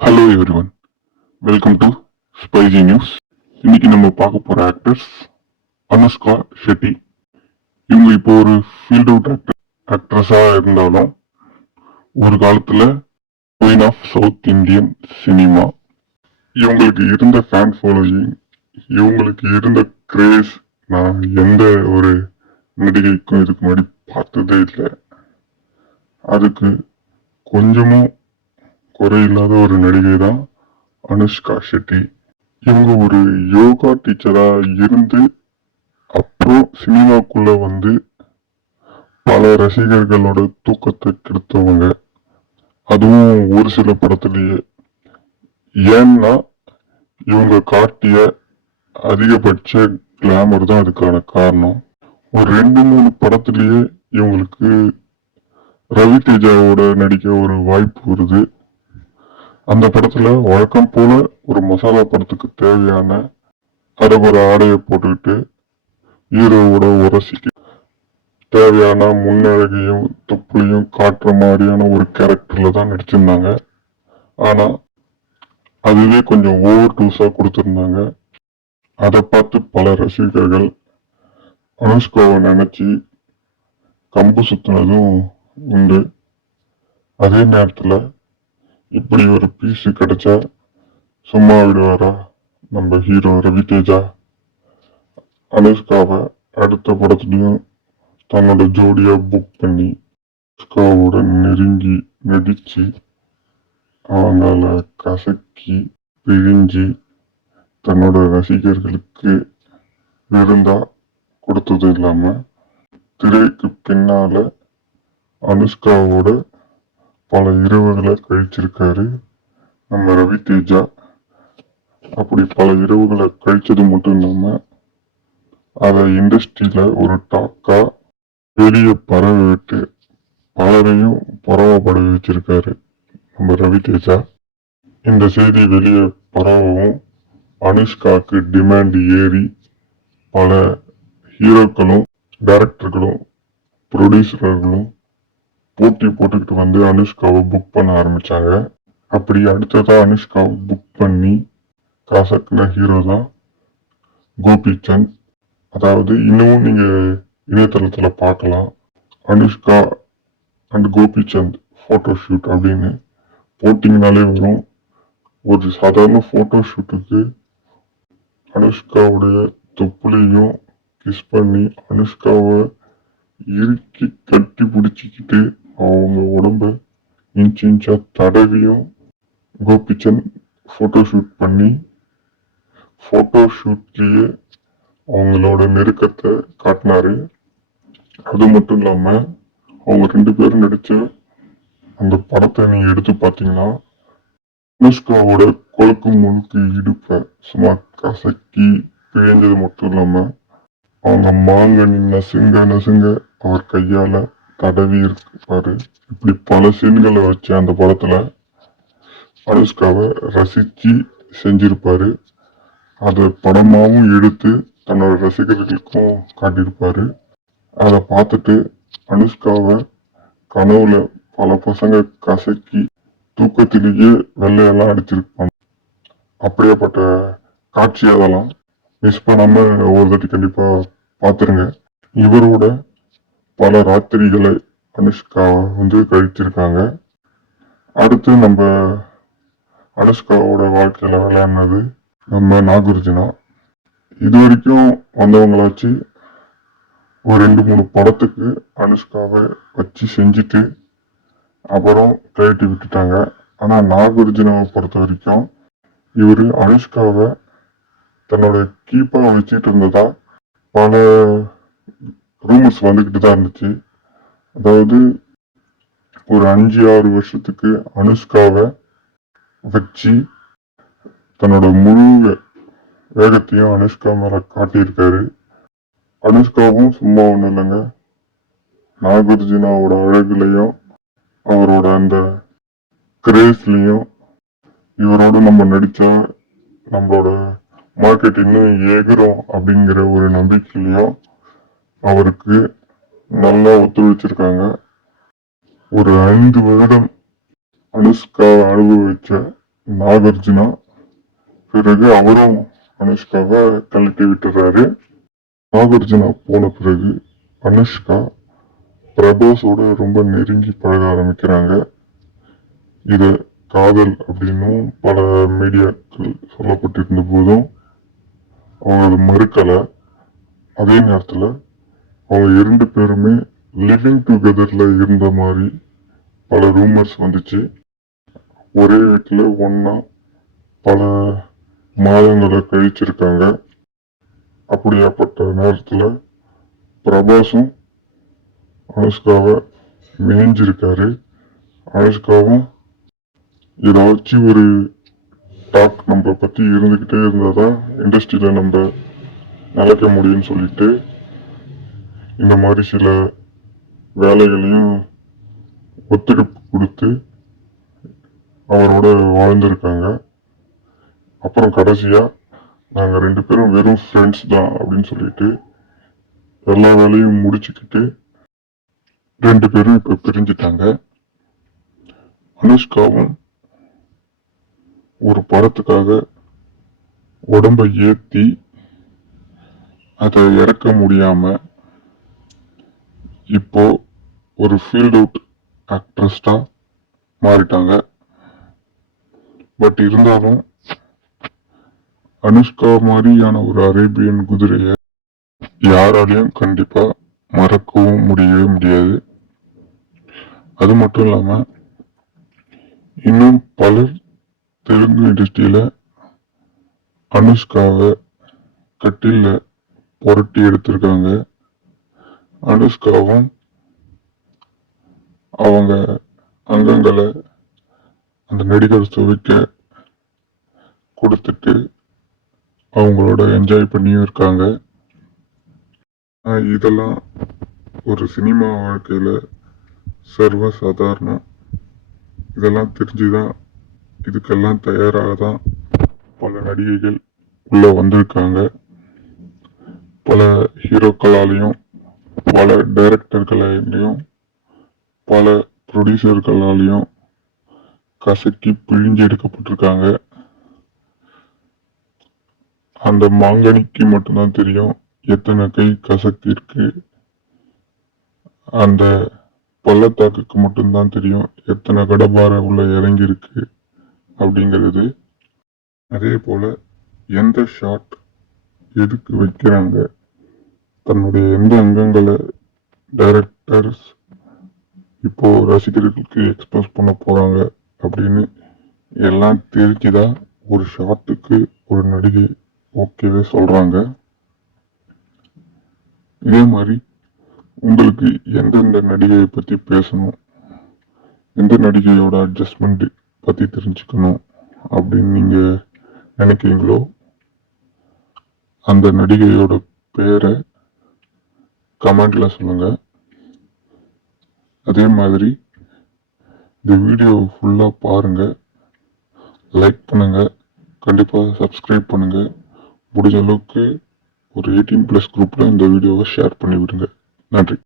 Hello everyone, welcome to spicy news. இன்னைக்கு நம்ம பார்க்க போற ஆக்டர்ஸ் அனுஷ்கா ஷெட்டி. இவங்க இப்போ ஒரு ஃபீல்ட் அவுட் ஆக்ட்ரஸா இருந்தாலும் ஒரு காலத்துல queen of south Indian cinema. இவங்களுக்கு இருந்த ஃபேன் ஃபாலோயிங், இவங்களுக்கு இருந்த கிரேஸ் நான் எந்த ஒரு நடிகைக்கும் இதுக்கு முன்னாடி பார்த்ததே இல்லை. அதுக்கு கொஞ்சமும் குறையில்லாத ஒரு நடிகை தான் அனுஷ்கா ஷெட்டி. இவங்க ஒரு யோகா டீச்சரா இருந்து அப்புறம் சினிமாக்குள்ள வந்து பல ரசிகர்களோட தூக்கத்தை கெடுத்தவங்க. அதுவும் ஒரு சில படத்திலேயே. ஏன்னா இவங்க காட்டிய அதிகபட்ச கிளாமர் தான் அதுக்கான காரணம். ஒரு 2-3 படத்திலேயே இவங்களுக்கு ரவி தேஜாவோட நடிக்க ஒரு வாய்ப்பு வருது. அந்த படத்துல வழக்கம் போல ஒரு மசாலா படத்துக்கு தேவையான ஒரு ஆடையை போட்டுக்கிட்டு ஹீரோவோட உரசிக்கு தேவையான முன்னழகையும் தொப்புளையும் காட்டுற மாதிரியான ஒரு கேரக்டர்ல தான் நடிச்சிருந்தாங்க. ஆனா அதுவே கொஞ்சம் ஓவர் டூஸா கொடுத்திருந்தாங்க. அதை பார்த்து பல ரசிகர்கள் அனுஷ்காவை நினைச்சு கம்பு சுத்தினதும் உண்டு. அதே நேரத்துல இப்படி ஒரு பீஸ் கிடைச்சா சும்மா விடுவாரா நம்ம ஹீரோ ரவி தேஜா? அனுஷ்காவை அடுத்த படத்துலயும் தன்னோட ஜோடியா புக் பண்ணி அனுஷ்காவோட நெருங்கி நடிச்சு அவங்கள கசக்கி பிழிஞ்சு தன்னோட ரசிகர்களுக்கு விருந்தா கொடுத்தது இல்லாம திரைக்கு பின்னால அனுஷ்காவோட பல இரவுகளை கழிச்சிருக்காரு நம்ம ரவி தேஜா. அப்படி பல இரவுகளை கழிச்சது மட்டும் இல்லாம அதை இண்டஸ்ட்ரியில ஒரு டாக்கா வெளியே பரவ விட்டு பலரையும் பரவப்பட வச்சிருக்காரு நம்ம ரவி தேஜா. இந்த செய்தி வெளியே பரவவும் அனுஷ்காக்கு டிமாண்ட் ஏறி பல ஹீரோக்களும் டைரக்டர்களும் ப்ரொடியூசர்களும் போட்டி போட்டுக்கிட்டு வந்து அனுஷ்காவை புக் பண்ண ஆரம்பிச்சாங்க. அப்படி அடுத்ததா அனுஷ்காவை புக் பண்ணி கசக்குன ஹீரோ தான் கோபிச்சந்த். அதாவது இன்னமும் நீங்க இணையதளத்துல பார்க்கலாம், Anushka and Gopichand photo shoot அப்படின்னு போட்டிங்கனாலே வரும். ஒரு சாதாரண போட்டோ ஷூட்டுக்கு அனுஷ்காவுடைய தொப்புளையும் கிஸ் பண்ணி அனுஷ்காவை இறுக்கி கட்டி பிடிச்சிக்கிட்டு அவங்க உடம்ப இன்ச்சா தடவியும் கோபிச்சந்த் போட்டோ ஷூட் பண்ணி போட்டோ ஷூட்லயே அவங்களோட நெருக்கத்தை காட்டினாரு. அது மட்டும் இல்லாம அவங்க 2 பேரும் நடிச்ச அந்த படத்தை நீங்க எடுத்து பார்த்தீங்கன்னா அனுஷ்காவோட கொழுக்கு முழுக்கு இடுப்பை சும்மா கசக்கி பிழிஞ்சது மட்டும் இல்லாம அவங்க மாங்கனி நசுங்க அவர் கையால தடவி இருப்பாரு. இப்படி பல சீன்களை வச்சு அந்த படத்துல அனுஷ்காவை ரசிச்சு செஞ்சிருப்பாரு. அதை படமாவும் எடுத்து தன்னோட ரசிகர்களுக்கும் காட்டியிருப்பாரு. அதை பார்த்துட்டு அனுஷ்காவை கனவுல பல பசங்க கசக்கி தூக்கத்திலேயே வெள்ளையெல்லாம் அடிச்சிருப்பாங்க. அப்படியேப்பட்ட காட்சி அதெல்லாம் மிஸ் பண்ணாம ஒரு தாட்டி கண்டிப்பா பார்த்துருங்க. இவரோட பல ராத்திரிகளை அனுஷ்கா வந்து கழிச்சிருக்காங்க. அடுத்து நம்ம அனுஷ்காவோட வாழ்க்கையில விளையாடினது நம்ம நாகார்ஜுனா. இது வரைக்கும் வந்தவங்களாச்சு ஒரு 2-3 படத்துக்கு அனுஷ்காவை வச்சு செஞ்சுட்டு அப்புறம் கைட்டி விட்டுட்டாங்க. ஆனா நாகார்ஜுனாவை பொறுத்த வரைக்கும் இவரு அனுஷ்காவை தன்னோட கீப்பா வச்சுட்டு இருந்ததா பல ரூமர்ஸ் வந்துகிட்டு தான் இருந்துச்சு. அதாவது ஒரு 5-6 வருஷத்துக்கு அனுஷ்காவை வச்சு தன்னோட முழு வேகத்தையும் அனுஷ்கா மேல காட்டியிருக்காரு. அனுஷ்காவும் சும்மா ஒண்ணும் இல்லைங்க, நாகார்ஜுனாவோட அழகுலையும் அவரோட அந்த கிரேஸ்லயும் இவரோட நம்ம நடிச்சா நம்மளோட மார்க்கெட் இன்னும் எகிரும் அப்படிங்கிற ஒரு நம்பிக்கையிலையும் அவருக்கு நல்லா ஒத்துழைச்சிருக்காங்க. ஒரு 5 வருடம் அனுஷ்கா அனுபவிச்ச நாகார்ஜுனா. பிறகு அவரும் அனுஷ்காவை கழட்டி விட்டுறாரு. நாகார்ஜுனா போன பிறகு அனுஷ்கா பிரபாஸோட ரொம்ப நெருங்கி பழக ஆரம்பிக்கிறாங்க. இத காதல் அப்படின்னும் பல மீடியாக்கள் சொல்லப்பட்டிருந்த போதும் அவங்க அதை மறுக்கல. அதே நேரத்துல அவங்க 2 பேருமே லிவிங் டுகெதர்ல இருந்த மாதிரி பல ரூமர்ஸ் வந்துச்சு. ஒரே வீட்டுல ஒன்னா பல மாதங்களை கழிச்சிருக்காங்க. அப்படியாப்பட்ட நேரத்துல பிரபாஸும் அனுஷ்காவை மேய்ஞ்சிருக்காரு. அனுஷ்காவும் ஏதாச்சும் ஒரு டாக் நம்ம பத்தி இருந்துகிட்டே இருந்தாதான் இண்டஸ்ட்ரியில நம்ம நிலைக்க முடியும்னு சொல்லிட்டு இந்த மாதிரி சில வேலைகளையும் ஒத்துழைப்பு கொடுத்து அவரோட வாழ்ந்திருக்காங்க. அப்புறம் கடைசியா நாங்க 2 பேரும் வெறும் ஃப்ரெண்ட்ஸ் தான் அப்படின்னு சொல்லிட்டு எல்லா வேலையும் முடிச்சுக்கிட்டு 2 பேரும் இப்ப பிரிஞ்சுட்டாங்க. அனுஷ்காவும் ஒரு படத்துக்காக உடம்ப ஏத்தி அதை இறக்க முடியாம இப்போ ஒரு ஃபீல்ட் அவுட் ஆக்ட்ரஸ்டா மாறிட்டாங்க. பட் இருந்தாலும் அனுஷ்கா மாதிரியான ஒரு அரேபியன் குதிரைய யாராலையும் கண்டிப்பா மறக்கவும் முடியவே முடியாது. அது மட்டும் இல்லாம இன்னும் பலர் தெலுங்கு இண்டஸ்ட்ரியில அனுஷ்காவை கட்டில புரட்டி எடுத்திருக்காங்க. அனுஷ்காவும் அவங்க அங்கங்களை அந்த நடிகர் சுவைக்க கொடுத்துட்டு அவங்களோட என்ஜாய் பண்ணியும் இருக்காங்க. இதெல்லாம் ஒரு சினிமா வாழ்க்கையில சர்வ சாதாரணம். இதெல்லாம் தெரிஞ்சுதான் இதுக்கெல்லாம் தயாராக தான் பல நடிகைகள் உள்ள வந்திருக்காங்க. பல ஹீரோக்களாலையும் பல டைரக்டர்களாலையும் பல ப்ரொடியூசர்களாலையும் கசக்கி பிழிஞ்சு எடுக்கப்பட்டிருக்காங்க. அந்த மாங்கனிக்கு மட்டும்தான் தெரியும் எத்தனை கை கசக்கி இருக்கு. அந்த பள்ளத்தாக்குக்கு மட்டும்தான் தெரியும் எத்தனை கடபார உள்ள இறங்கி இருக்கு அப்படிங்கிறது. அதே போல எந்த ஷாட் எதுக்கு வைக்கிறாங்க, தன்னுடைய எந்த அங்கங்களை டைரக்டர்ஸ் இப்போ ரசிகர்களுக்கு எக்ஸ்போஸ் பண்ண போறாங்க அப்படின்னு எல்லாம் தெரிஞ்சுதான் ஒரு ஷாட்டுக்கு ஒரு நடிகை ஓகேவே சொல்றாங்க. இதே மாதிரி உங்களுக்கு எந்தெந்த நடிகையை பத்தி பேசணும், எந்த நடிகையோட அட்ஜஸ்ட்மெண்ட் பத்தி தெரிஞ்சுக்கணும் அப்படின்னு நீங்க நினைக்கிறீங்களோ அந்த நடிகையோட பேரை கமெண்ட்ல சொல்லுங்க. அதே மாதிரி இந்த வீடியோ ஃபுல்லா பாருங்க, லைக் பண்ணுங்க, கண்டிப்பா சப்ஸ்கிரைப் பண்ணுங்க. முடிஞ்ச அளவுக்கு ஒரு 18+ குரூப்ல இந்த வீடியோவை ஷேர் பண்ணி விடுங்க. நன்றி.